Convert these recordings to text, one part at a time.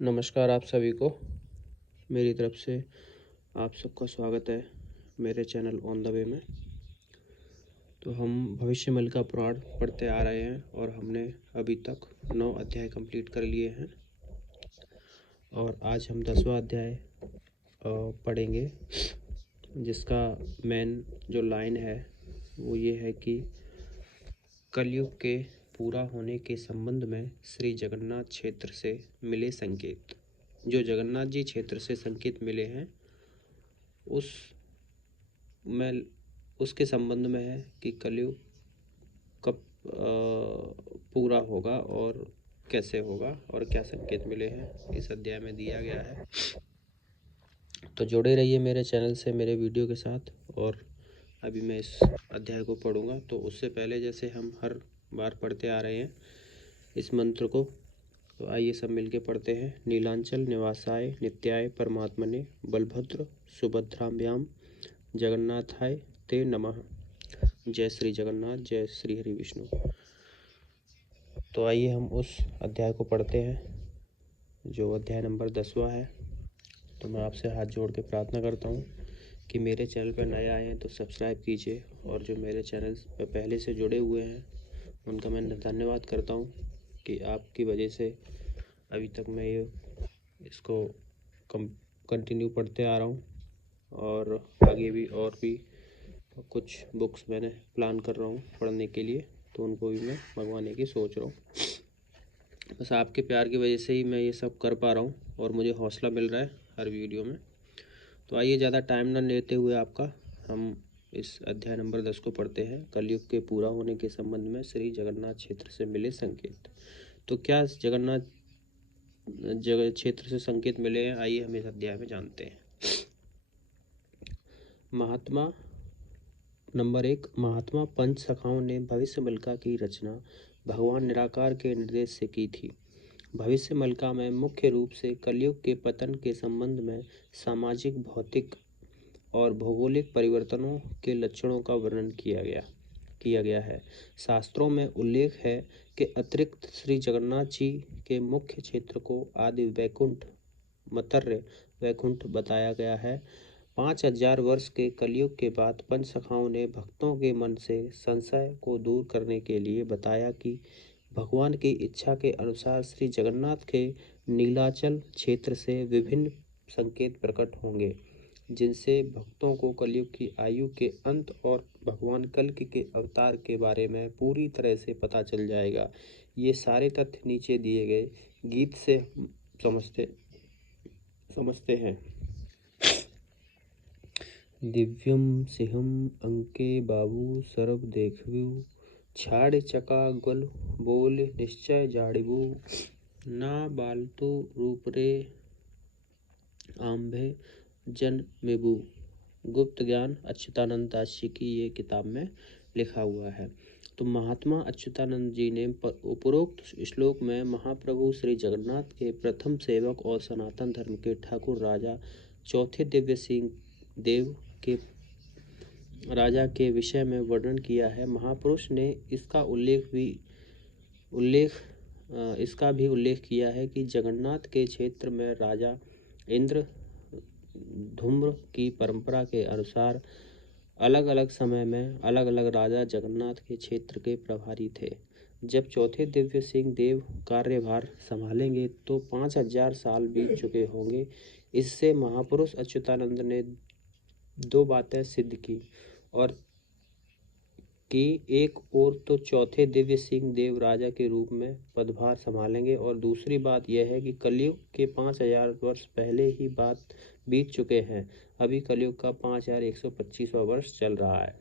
नमस्कार आप सभी को मेरी तरफ से आप सबका स्वागत है मेरे चैनल ऑन द वे में। तो हम भविष्यमल का पुराण पढ़ते आ रहे हैं और हमने अभी तक 9 अध्याय कंप्लीट कर लिए हैं और आज हम 10वां अध्याय पढ़ेंगे, जिसका मेन जो लाइन है वो ये है कि कलयुग के पूरा होने के संबंध में श्री जगन्नाथ क्षेत्र से मिले संकेत। जो जगन्नाथ जी क्षेत्र से संकेत मिले हैं उसके संबंध में है कि कलयुग कब पूरा होगा और कैसे होगा और क्या संकेत मिले हैं इस अध्याय में दिया गया है। तो जुड़े रहिए मेरे चैनल से मेरे वीडियो के साथ। और अभी मैं इस अध्याय को पढ़ूंगा, तो उससे पहले जैसे हम हर बार पढ़ते आ रहे हैं इस मंत्र को, तो आइए सब मिलके पढ़ते हैं। नीलांचल निवासाय नित्याय परमात्मने बलभद्र सुभद्राभ्याम जगन्नाथाय ते नमः। जय श्री जगन्नाथ, जय श्री हरि विष्णु। तो आइए हम उस अध्याय को पढ़ते हैं जो अध्याय नंबर 10वां है। तो मैं आपसे हाथ जोड़ के प्रार्थना करता हूँ कि मेरे चैनल पर नए आए हैं तो सब्सक्राइब कीजिए, और जो मेरे चैनल पर पहले से जुड़े हुए हैं उनका मैं धन्यवाद करता हूँ कि आपकी वजह से अभी तक मैं ये इसको कंटिन्यू पढ़ते आ रहा हूँ, और आगे भी और भी कुछ बुक्स मैंने प्लान कर रहा हूँ पढ़ने के लिए, तो उनको भी मैं मंगवाने की सोच रहा हूँ। बस आपके प्यार की वजह से ही मैं ये सब कर पा रहा हूँ और मुझे हौसला मिल रहा है हर वीडियो में। तो आइए ज़्यादा टाइम न लेते हुए आपका हम इस अध्याय नंबर 10 को पढ़ते हैं। कलयुग के पूरा होने के संबंध में श्री जगन्नाथ क्षेत्र से मिले संकेत। तो क्या जगन्नाथ जगह क्षेत्र से संकेत मिले हैं, आइए हम इस अध्याय में जानते हैं। महात्मा नंबर 1, महात्मा पंच सखाओं ने भविष्य मलका की रचना भगवान निराकार के निर्देश से की थी। भविष्य मलका में मुख्य रूप से कलयुग के पतन के संबंध में सामाजिक, भौतिक और भौगोलिक परिवर्तनों के लक्षणों का वर्णन किया गया है। शास्त्रों में उल्लेख है कि अतिरिक्त श्री जगन्नाथ जी के मुख्य क्षेत्र को आदि वैकुंठ, मर्त्य वैकुंठ बताया गया है। 5000 वर्ष के कलयुग के बाद पंच सखाओं ने भक्तों के मन से संशय को दूर करने के लिए बताया कि भगवान की इच्छा के अनुसार श्री जगन्नाथ के नीलाचल क्षेत्र से विभिन्न संकेत प्रकट होंगे, जिनसे भक्तों को कलयुग की आयु के अंत और भगवान कल्कि के अवतार के बारे में पूरी तरह से पता चल जाएगा। ये सारे तथ्य नीचे दिए गए गीत से समझते हैं। दिव्यम सिंहम अंके बाबू सरब देखव्यू, छाड़ चका गुल बोल निश्चय जाड़िबू, ना बालतु रूप रे आंभे जन मेबू। गुप्त ज्ञान अच्युतानंद दास जी की ये किताब में लिखा हुआ है। तो महात्मा अच्युतानंद जी ने उपरोक्त श्लोक में महाप्रभु श्री जगन्नाथ के प्रथम सेवक और सनातन धर्म के ठाकुर राजा चौथे दिव्य सिंह देव के राजा के विषय में वर्णन किया है। महापुरुष ने इसका भी उल्लेख किया है कि जगन्नाथ के क्षेत्र में राजा इंद्र धूम्र की परंपरा के अनुसार अलग अलग समय में अलग अलग राजा जगन्नाथ के क्षेत्र के प्रभारी थे। जब चौथे दिव्य सिंह देव कार्यभार संभालेंगे तो 5000 साल बीत चुके होंगे। इससे महापुरुष अच्युतानंद ने 2 बातें सिद्ध की, और कि एक और तो चौथे दिव्य सिंह देव राजा के रूप में पदभार संभालेंगे, और दूसरी बात यह है कि कलयुग के 5000 वर्ष पहले ही बात बीत चुके हैं। अभी कलयुग का 5125वां वर्ष चल रहा है।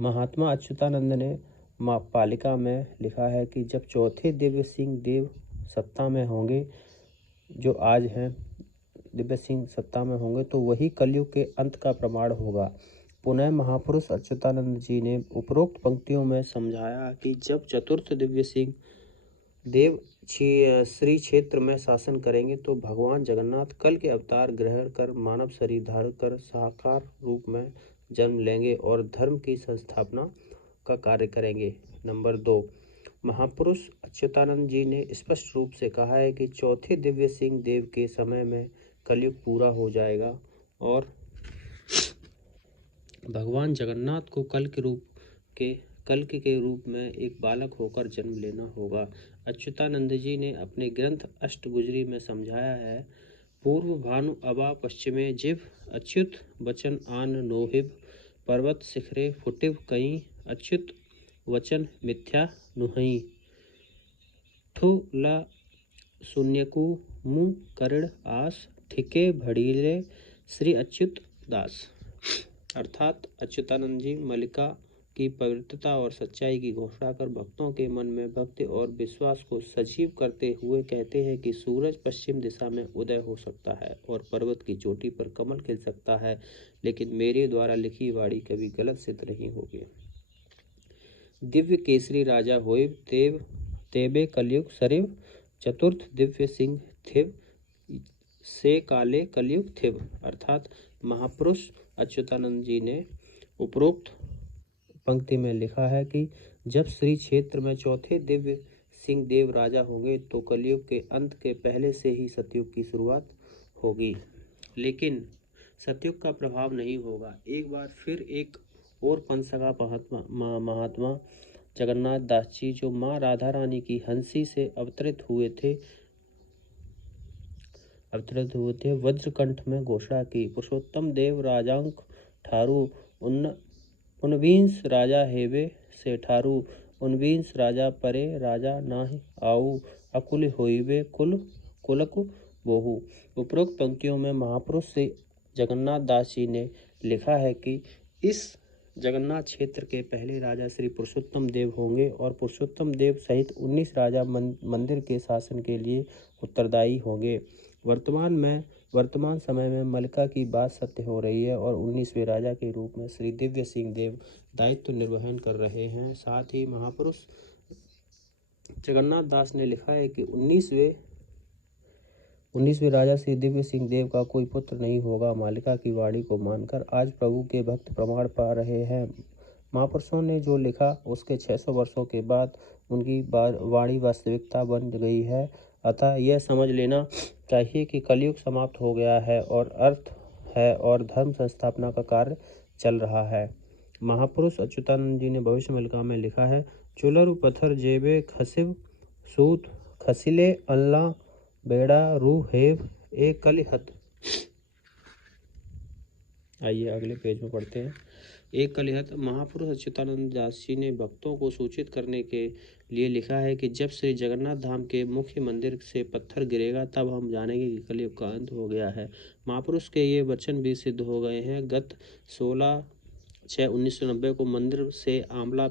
महात्मा अच्युतानंद ने पालिका में लिखा है कि जब चौथे दिव्य सिंह देव सत्ता में होंगे, जो आज हैं दिव्य सिंह सत्ता में होंगे, तो वही कलयुग के अंत का प्रमाण होगा। पुनः महापुरुष अच्युतानंद जी ने उपरोक्त पंक्तियों में समझाया कि जब चतुर्थ दिव्य सिंह देव श्री क्षेत्र में शासन करेंगे तो भगवान जगन्नाथ कल के अवतार ग्रहण कर मानव शरीर धारण कर साकार रूप में जन्म लेंगे और धर्म की संस्थापना का कार्य करेंगे। नंबर 2, महापुरुष अच्युतानंद जी ने स्पष्ट रूप से कहा है कि चौथे दिव्य सिंह देव के समय में कलयुग पूरा हो जाएगा और भगवान जगन्नाथ को कल्क के रूप में एक बालक होकर जन्म लेना होगा। अच्युतानंद जी ने अपने ग्रंथ अष्टगुजरी में समझाया है, पूर्व भानु अबा पश्चिमे जिव अच्युत वचन आन नोहिब पर्वत शिखरे फुटिव कहीं अच्युत वचन मिथ्या नुहई ठुला शून्यकु मुँह करिण आस ठिके भड़ीले श्री अच्युत दास। अर्थात अच्युतानंद जी मल्लिका की पवित्रता और सच्चाई की घोषणा कर भक्तों के मन में भक्ति और विश्वास को सजीव करते हुए कहते हैं कि सूरज पश्चिम दिशा में उदय हो सकता है और पर्वत की चोटी पर कमल खिल सकता है, लेकिन मेरे द्वारा लिखी वाणी कभी गलत सिद्ध नहीं होगी। दिव्य केसरी राजा होइब तेबे कलयुग सरिव चतुर्थ दिव्य सिंह थिव से काले कलयुग थिव। अर्थात महापुरुष अच्युतानंद जी ने उपरोक्त पंक्ति में लिखा है कि जब श्री क्षेत्र में चौथे दिव्य सिंह देव राजा होंगे तो कलयुग के अंत के पहले से ही सतयुग की शुरुआत होगी, लेकिन सतयुग का प्रभाव नहीं होगा। एक बार फिर एक और पंचसखा महात्मा जगन्नाथ दास जी, जो माँ राधा रानी की हंसी से अवतरित हुए थे, वज्रकंठ में घोषणा की, पुरुषोत्तम देव राजांक ठारू 19 राजा हेवे से ठारू 19 राजा परे राजा नाहि आऊ अकुल होइबे कुलक बोहू। उपरोक्त पंक्तियों में महापुरुष से जगन्नाथ दास जी ने लिखा है कि इस जगन्नाथ क्षेत्र के पहले राजा श्री पुरुषोत्तम देव होंगे और पुरुषोत्तम देव सहित 19 राजा मंदिर के शासन के लिए उत्तरदायी होंगे। वर्तमान समय में मल्लिका की बात सत्य हो रही है और 19वें राजा के रूप में श्री दिव्य सिंह देव दायित्व निर्वहन कर रहे हैं। साथ ही महापुरुष जगन्नाथ दास ने लिखा है कि 19वें राजा श्री दिव्य सिंह देव का कोई पुत्र नहीं होगा। मल्लिका की वाणी को मानकर आज प्रभु के भक्त प्रमाण पा रहे हैं। महापुरुषों ने जो लिखा उसके 600 वर्षों के बाद उनकी वाणी वास्तविकता बन गई है। अतः यह समझ लेना चाहिए कि कलयुग समाप्त हो गया है और अर्थ है और धर्म संस्थापना का कार्य चल रहा है। महापुरुष अच्युतानंद जी ने भविष्य मल्लिका में लिखा है, चुलरु पत्थर जेबे खसिव सूत खसिले अल्लाह बेड़ा रू हेव ए कलिहत। आइए अगले पेज में पढ़ते हैं। एक कलिहत। महापुरुष अच्युतानंद दास जी ने भक्तों को सूचित करने के लिए लिखा है कि जब श्री जगन्नाथ धाम के मुख्य मंदिर से पत्थर गिरेगा तब हम जानेंगे कि कलयुग का अंत हो गया है। महापुरुष के ये वचन भी सिद्ध हो गए हैं। गत 16/6/1990 को मंदिर से आमला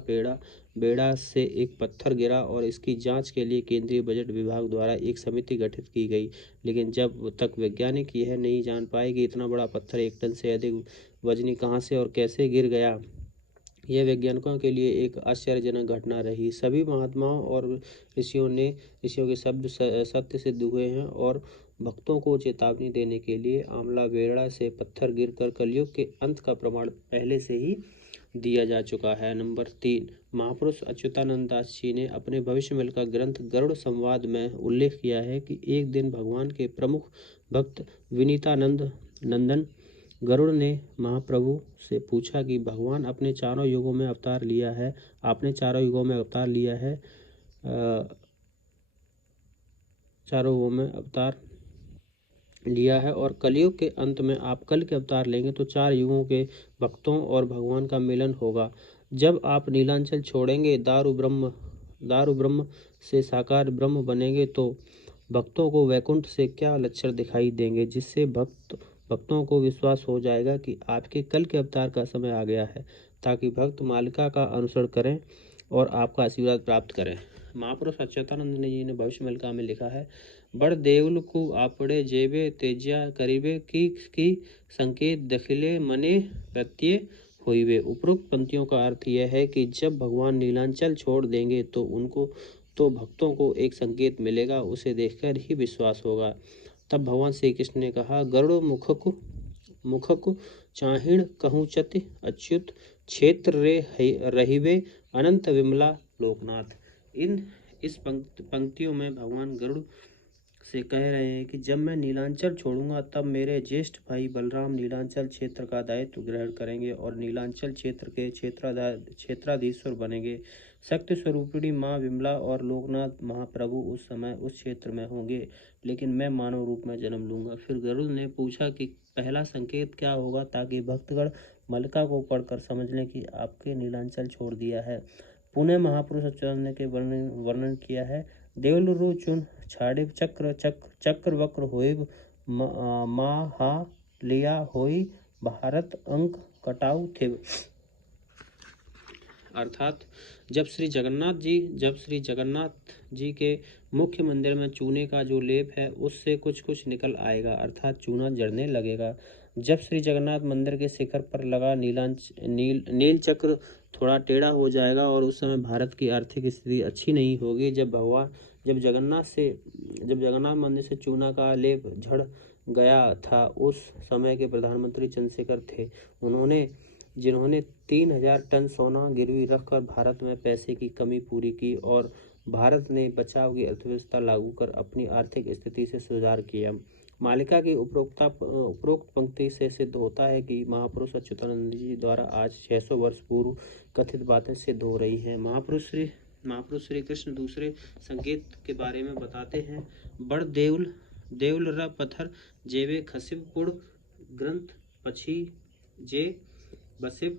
बेड़ा से एक पत्थर गिरा और इसकी जांच के लिए केंद्रीय बजट विभाग द्वारा एक समिति गठित की गई, लेकिन जब तक वैज्ञानिक यह नहीं जान पाए कि इतना बड़ा पत्थर 1 टन से अधिक वजनी कहां से और कैसे गिर गया, यह वैज्ञानिकों के लिए एक आश्चर्यजनक घटना रही। सभी महात्माओं और ऋषियों के शब्द सत्य सिद्ध हुए हैं और भक्तों को चेतावनी देने के लिए आमला बेड़ा से पत्थर गिरकर कलयुग के अंत का प्रमाण पहले से ही दिया जा चुका है। नंबर 3, महापुरुष अच्युतानंद दास जी ने अपने भविष्य मल्लिका ग्रंथ गरुड़ संवाद में उल्लेख किया है कि एक दिन भगवान के प्रमुख भक्त विनीतानंद नंदन गरुड़ ने महाप्रभु से पूछा कि भगवान आपने चारों युगों में अवतार लिया है और कलयुग के अंत में आप कल के अवतार लेंगे तो 4 युगों के भक्तों और भगवान का मिलन होगा। जब आप नीलांचल छोड़ेंगे, दारु ब्रह्म से साकार ब्रह्म बनेंगे तो भक्तों को वैकुंठ से क्या लक्षण दिखाई देंगे, जिससे भक्तों को विश्वास हो जाएगा कि आपके कल के अवतार का समय आ गया है, ताकि भक्त मालिका का अनुसरण करें और आपका आशीर्वाद प्राप्त करें। महापुरुष अच्युतानंद जी ने भविष्य मल्लिका में लिखा है, बड़ देवल को आपड़े जेबे तेज्या करीबे की संकेत दखिले मने प्रत्यय होइबे। उपरोक्त पंक्तियों का अर्थ यह है कि जब भगवान नीलांचल छोड़ देंगे तो भक्तों को एक संकेत मिलेगा, उसे देखकर ही विश्वास होगा। तब भगवान श्री कृष्ण ने कहा, गरुड़ मुखक चाहिण कहूँ चति अच्युत क्षेत्र रे रहिबे अनंत विमला लोकनाथ। इस पंक्तियों में भगवान गरुड़ से कह रहे हैं कि जब मैं नीलांचल छोड़ूंगा तब मेरे ज्येष्ठ भाई बलराम नीलांचल क्षेत्र का दायित्व ग्रहण करेंगे और नीलांचल क्षेत्र के क्षेत्राधीश्वर बनेंगे। शक्ति स्वरूपिणी माँ विमला और लोकनाथ महाप्रभु उस समय उस क्षेत्र में होंगे, लेकिन मैं मानव रूप में जन्म लूंगा। फिर गरुड़ ने पूछा कि पहला संकेत क्या होगा, ताकि भक्तगण मलका को पढ़कर समझ लें कि आपके नीलांचल छोड़ दिया है। पुनः महापुरुष अच्युतानंद ने के वर्णन किया है। देवलरु चुन छाड़िब चक्र वक्र होइब महा लिया होई भारत अंक कटाऊ थिब। अर्थात जब श्री जगन्नाथ जी के मुख्य मंदिर में चूने का जो लेप है उससे कुछ कुछ निकल आएगा, अर्थात चूना जड़ने लगेगा। जब श्री जगन्नाथ मंदिर के शिखर पर लगा नील चक्र थोड़ा टेढ़ा हो जाएगा और उस समय भारत की आर्थिक स्थिति अच्छी नहीं होगी। जब जगन्नाथ मंदिर से चूना का लेप झड़ गया था, उस समय के प्रधानमंत्री चंद्रशेखर थे। जिन्होंने 3000 टन सोना गिरवी रखकर भारत में पैसे की कमी पूरी की और भारत ने बचाव की अर्थव्यवस्था लागू कर अपनी आर्थिक स्थिति से सुधार किया। मालिका की उपरोक्त पंक्ति से सिद्ध होता है कि महापुरुष अच्युतानंद जी द्वारा आज 600 वर्ष पूर्व कथित बातें सिद्ध हो रही हैं। महापुरुष श्री कृष्ण दूसरे संकेत के बारे में बताते हैं। बड़ देउल र पत्थर जेवे खसिब कुड़ ग्रंथ पछी जे बसिब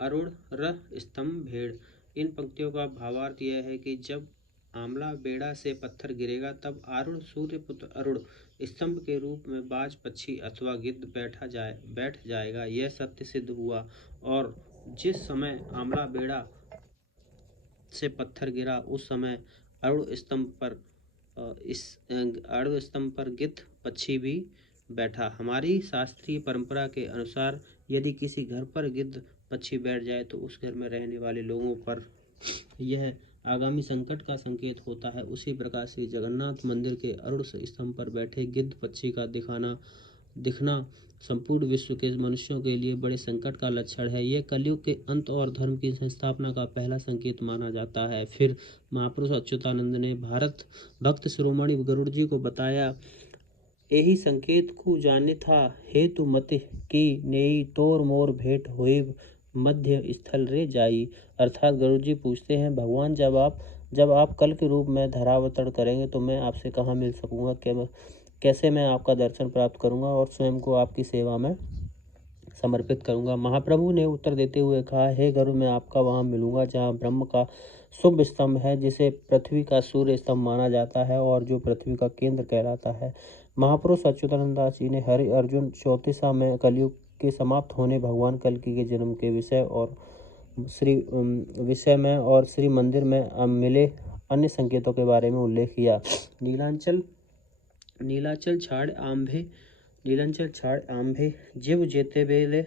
अरुण र स्तंभ भेड़। इन पंक्तियों का भावार्थ यह है कि जब आमला बेड़ा से पत्थर गिरेगा तब आरुण सूर्यपुत्र अरुण स्तंभ के रूप में बाज पक्षी अथवा गिद्ध बैठ जाएगा। यह सत्य सिद्ध हुआ और जिस समय आमला बेड़ा से पत्थर गिरा उस समय अरुण स्तंभ पर गिद्ध पक्षी भी बैठा। हमारी शास्त्रीय परंपरा के अनुसार यदि किसी घर पर गिद्ध पक्षी बैठ जाए तो उस घर में रहने वाले लोगों पर यह आगामी संकट का संकेत होता है। उसी प्रकार से जगन्नाथ मंदिर के अरुण स्तंभ पर बैठे गिद्ध पक्षी का दिखना संपूर्ण विश्व के मनुष्यों के लिए बड़े संकट का लक्षण है। यह कलयुग के अंत और धर्म की संस्थापना का पहला संकेत माना जाता है। फिर महापुरुष अच्युतानंद ने भक्त शिरोमणि गरुड़ जी को बताया, यही संकेत को जाने था हेतु मत की नेई तोर मोर भेंट होइब मध्य स्थल रे जाई। अर्थात गरुड़ जी पूछते हैं, भगवान जब आप कल के रूप में धरावतरण करेंगे तो मैं आपसे कहाँ मिल सकूंगा, कैसे मैं आपका दर्शन प्राप्त करूंगा और स्वयं को आपकी सेवा में समर्पित करूंगा। महाप्रभु ने उत्तर देते हुए कहा, हे गरुड़, मैं आपका वहां मिलूंगा जहां ब्रह्म का शुभ स्तंभ है, जिसे पृथ्वी का सूर्य स्तंभ माना जाता है और जो पृथ्वी का केंद्र कहलाता है। महापुरुष अच्युतानंद दास जी ने हरि अर्जुन 34 में कलयुग के समाप्त होने, भगवान कल्कि के जन्म के विषय में और श्री मंदिर में मिले अन्य संकेतों के बारे में उल्लेख किया। नीलांचल छाड़ आंभे जिव जेते बेले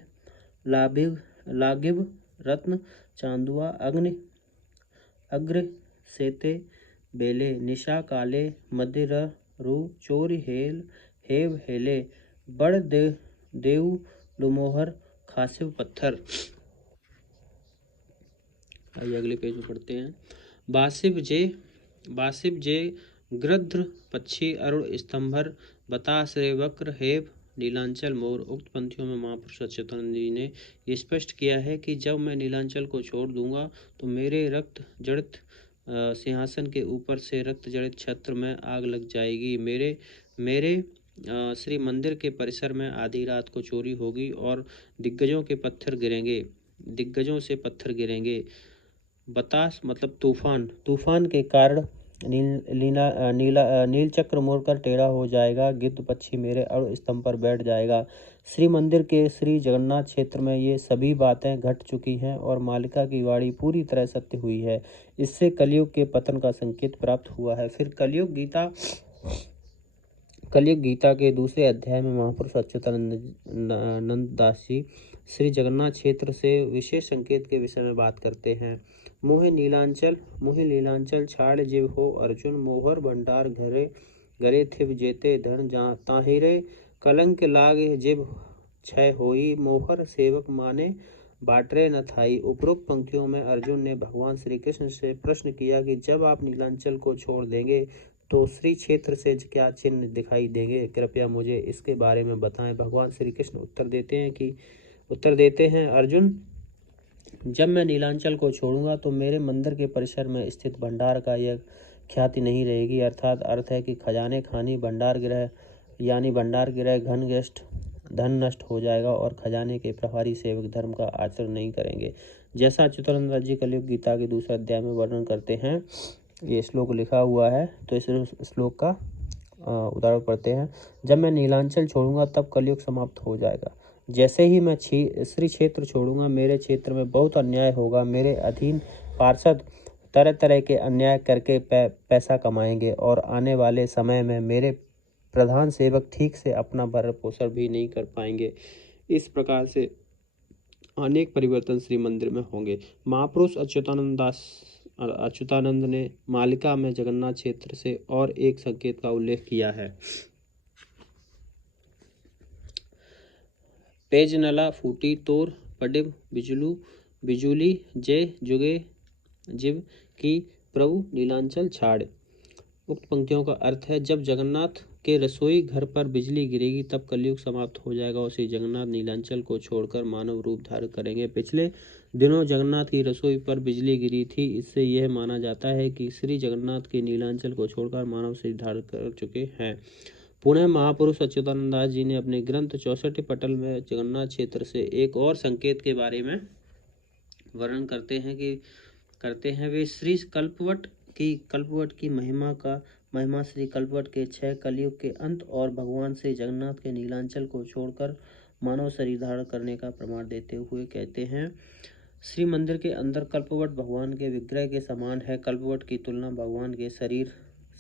लागिब रत्न चांदुआ अग्र सेते बेले निशा काले मदिर रू चोरी हेव हेले बड़ देव लुमोहर खासिव पत्थर। आइए अगले पेज में पढ़ते हैं। बासिब जे गृध्र पक्षी अरुण स्तंभर बताश्रय वक्र हेव नीलांचल मोर। उक्त पंक्तियों में महापुरुष अच्युतानंद जी ने ये स्पष्ट किया है कि जब मैं नीलांचल को छोड़ दूंगा तो मेरे रक्त जड़ित सिंहासन के ऊपर से रक्त जड़ित छत्र में आग लग जाएगी। मेरे श्री मंदिर के परिसर में आधी रात को चोरी होगी और दिग्गजों से पत्थर गिरेंगे। बतास मतलब तूफान के कारण नील चक्र मुड़कर टेढ़ा हो जाएगा। गिद्ध पक्षी मेरे अरुण स्तंभ पर बैठ जाएगा। श्री मंदिर के श्री जगन्नाथ क्षेत्र में ये सभी बातें घट चुकी हैं और मालिका की वाणी पूरी तरह सत्य हुई है। इससे कलयुग के पतन का संकेत प्राप्त हुआ है। फिर कलयुग गीता के दूसरे अध्याय में महापुरुष अच्युतानंद दास जी श्री जगन्नाथ क्षेत्र से विशेष संकेत के विषय में बात करते हैं। मोहे नीलांचल छाड़ जिव हो अर्जुन मोहर भंडार घरे थिव जेते धन ताहिरे कलंक लागे जिव क्षय होई मोहर सेवक माने बाटरे न थाई। उपरोक्त पंक्तियों में अर्जुन ने भगवान श्री कृष्ण से प्रश्न किया कि जब आप नीलांचल को छोड़ देंगे तो श्री क्षेत्र से क्या चिन्ह दिखाई देंगे, कृपया मुझे इसके बारे में बताएं। भगवान श्री कृष्ण उत्तर देते हैं, अर्जुन, जब मैं नीलांचल को छोड़ूंगा तो मेरे मंदिर के परिसर में स्थित भंडार का यह ख्याति नहीं रहेगी। अर्थात अर्थ है कि खजाने खानी भंडार गृह यानी भंडार गृह धन नष्ट हो जाएगा और खजाने के प्रभारी सेवक धर्म का आचरण नहीं करेंगे। जैसा अच्युतानंद जी कलयुग गीता के दूसरे अध्याय में वर्णन करते हैं, ये श्लोक लिखा हुआ है, तो इस श्लोक का उदाहरण पढ़ते हैं। जब मैं नीलांचल छोड़ूंगा तब कलयुग समाप्त हो जाएगा। जैसे ही मैं श्री क्षेत्र छोड़ूंगा मेरे क्षेत्र में बहुत अन्याय होगा। मेरे अधीन पार्षद तरह तरह के अन्याय करके पैसा कमाएंगे और आने वाले समय में मेरे प्रधान सेवक ठीक से अपना भरण पोषण भी नहीं कर पाएंगे। इस प्रकार से अनेक परिवर्तन श्री मंदिर में होंगे। महापुरुष अच्युतानंद ने मालिका में जगन्नाथ क्षेत्र से और एक संकेत का उल्लेख किया है। पेज नला फूटी तोर पडिब बिजुली जय जुगे जिव की प्रभु नीलांचल छाड़। उक्त पंक्तियों का अर्थ है, जब जगन्नाथ के रसोई घर पर बिजली गिरेगी तब कलयुग समाप्त हो जाएगा और श्री जगन्नाथ नीलांचल को छोड़कर मानव रूप धारण करेंगे। पिछले दिनों जगन्नाथ की रसोई पर बिजली गिरी थी। इससे यह माना जाता है कि श्री जगन्नाथ के नीलांचल को छोड़कर मानव शरीर धारण कर चुके हैं। पुनः महापुरुष अच्युतानंद दास जी ने अपने ग्रंथ 64 पटल में जगन्नाथ क्षेत्र से एक और संकेत के बारे में वर्णन करते हैं वे श्री कल्पवट की महिमा श्री कल्पवट के 6 कलयुग के अंत और भगवान श्री जगन्नाथ के नीलांचल को छोड़कर मानव शरीर धारण करने का प्रमाण देते हुए कहते हैं, श्री मंदिर के अंदर कल्पवट भगवान के विग्रह के समान है। कल्पवट की तुलना भगवान के शरीर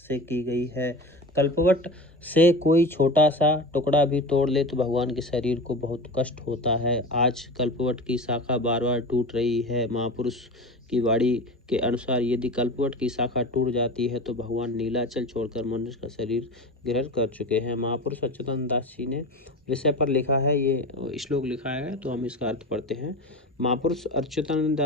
से की गई है। कल्पवट से कोई छोटा सा टुकड़ा भी तोड़ ले तो भगवान के शरीर को बहुत कष्ट होता है। आज कल्पवट की शाखा बार बार टूट रही है। महापुरुष की वाणी के अनुसार यदि कल्पवट की शाखा टूट जाती है तो भगवान नीलाचल छोड़कर मनुष्य का शरीर ग्रहण कर चुके हैं। महापुरुष अच्युतानंद दास जी ने विषय पर लिखा है, ये श्लोक लिखा है, तो हम इसका अर्थ पढ़ते हैं। महापुरुष अच्युतानंद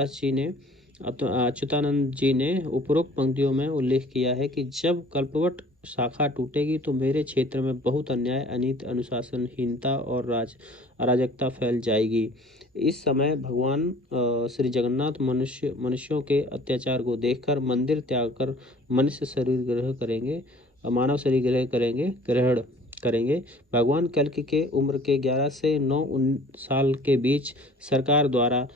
जी ने उपरोक्त पंक्तियों में उल्लेख किया है कि जब कल्पवट शाखा टूटेगी तो मेरे क्षेत्र में बहुत अन्याय, अनीति, अनुशासनहीनता और अराजकता फैल जाएगी। इस समय भगवान श्री जगन्नाथ मनुष्यों के अत्याचार को देखकर मंदिर त्याग कर मनुष्य शरीर ग्रहण करेंगे। भगवान कल्कि के उम्र के 11 से 9 साल के बीच सरकार द्वारा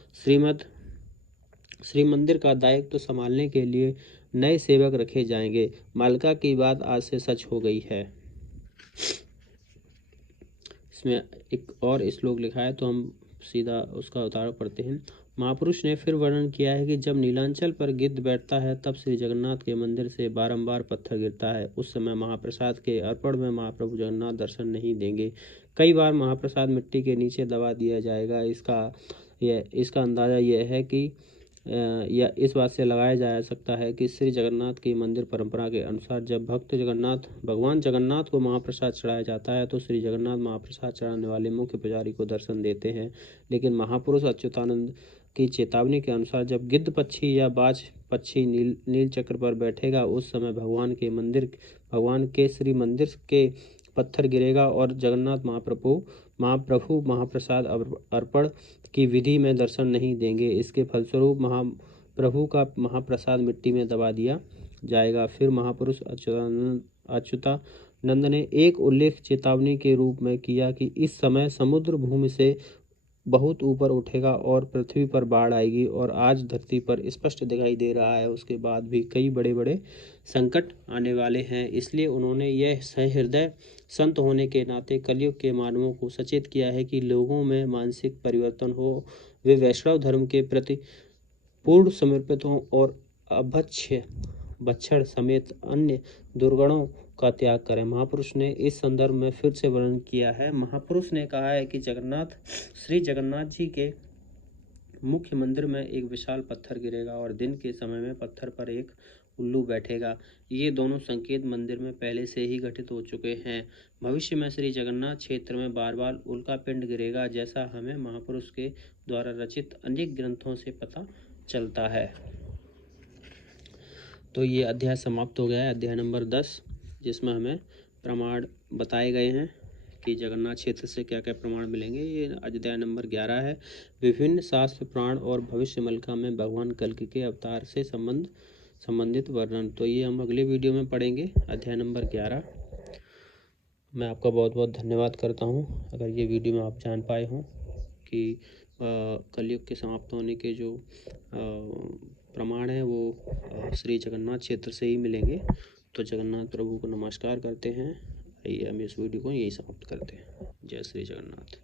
श्री मंदिर का दायित्व संभालने के लिए नए सेवक रखे जाएंगे। मालिका की बात आज से सच हो गई है। इसमें एक और श्लोक लिखा है, तो हम सीधा उसका उदाहरण पढ़ते हैं। महापुरुष ने फिर वर्णन किया है कि जब नीलांचल पर गिद्ध बैठता है तब श्री जगन्नाथ के मंदिर से बारंबार पत्थर गिरता है। उस समय महाप्रसाद के अर्पण में महाप्रभु जगन्नाथ दर्शन नहीं देंगे। कई बार महाप्रसाद मिट्टी के नीचे दबा दिया जाएगा। इसका अंदाजा यह है कि या इस बात से लगाया जा सकता है कि श्री जगन्नाथ की मंदिर परंपरा के अनुसार जब भगवान जगन्नाथ को महाप्रसाद चढ़ाया जाता है तो श्री जगन्नाथ महाप्रसाद चढ़ाने वाले मुख्य पुजारी को दर्शन देते हैं। लेकिन महापुरुष अच्युतानंद की चेतावनी के अनुसार जब गिद्ध पक्षी या बाज पक्षी नील चक्र पर बैठेगा उस समय भगवान के श्री मंदिर के पत्थर गिरेगा और जगन्नाथ महाप्रभु महाप्रसाद अर्पण की विधि में दर्शन नहीं देंगे। इसके फलस्वरूप महाप्रभु का महाप्रसाद मिट्टी में दबा दिया जाएगा। फिर महापुरुष अच्युतानंद ने एक उल्लेख चेतावनी के रूप में किया कि इस समय समुद्र भूमि से बहुत ऊपर उठेगा और पृथ्वी पर बाढ़ आएगी और आज धरती पर स्पष्ट दिखाई दे रहा है। उसके बाद भी कई बड़े बड़े संकट आने वाले हैं। इसलिए उन्होंने यह सहृदय संत होने के नाते कलयुग के मानवों को सचेत किया है कि लोगों में मानसिक परिवर्तन हो, वे वैष्णव धर्म के प्रति पूर्ण समर्पित हों और बच्छड़ समेत अन्य दुर्गुणों का त्याग करें। महापुरुष ने इस संदर्भ में फिर से वर्णन किया है। महापुरुष ने कहा है कि श्री जगन्नाथ जी के मुख्य मंदिर में एक विशाल पत्थर गिरेगा और दिन के समय में पत्थर पर एक उल्लू बैठेगा। ये दोनों संकेत मंदिर में पहले से ही घटित हो चुके हैं। भविष्य में श्री जगन्नाथ क्षेत्र में बार बार उल्का पिंड गिरेगा, जैसा हमें महापुरुष के द्वारा रचित अनेक ग्रंथों से पता चलता है। तो ये अध्याय समाप्त हो गया है, अध्याय नंबर 10, जिसमें हमें प्रमाण बताए गए हैं कि जगन्नाथ क्षेत्र से क्या क्या प्रमाण मिलेंगे। ये अध्याय नंबर 11 है, विभिन्न शास्त्र पुराण और भविष्य मलका में भगवान कल्कि के अवतार से संबंधित वर्णन। तो ये हम अगले वीडियो में पढ़ेंगे, अध्याय नंबर 11। मैं आपका बहुत बहुत धन्यवाद करता हूँ अगर ये वीडियो में आप जान पाए हों कि कलयुग के समाप्त होने के जो प्रमाण हैं वो श्री जगन्नाथ क्षेत्र से ही मिलेंगे। तो जगन्नाथ प्रभु को नमस्कार करते हैं। आइए हम इस वीडियो को यही समाप्त करते हैं। जय श्री जगन्नाथ।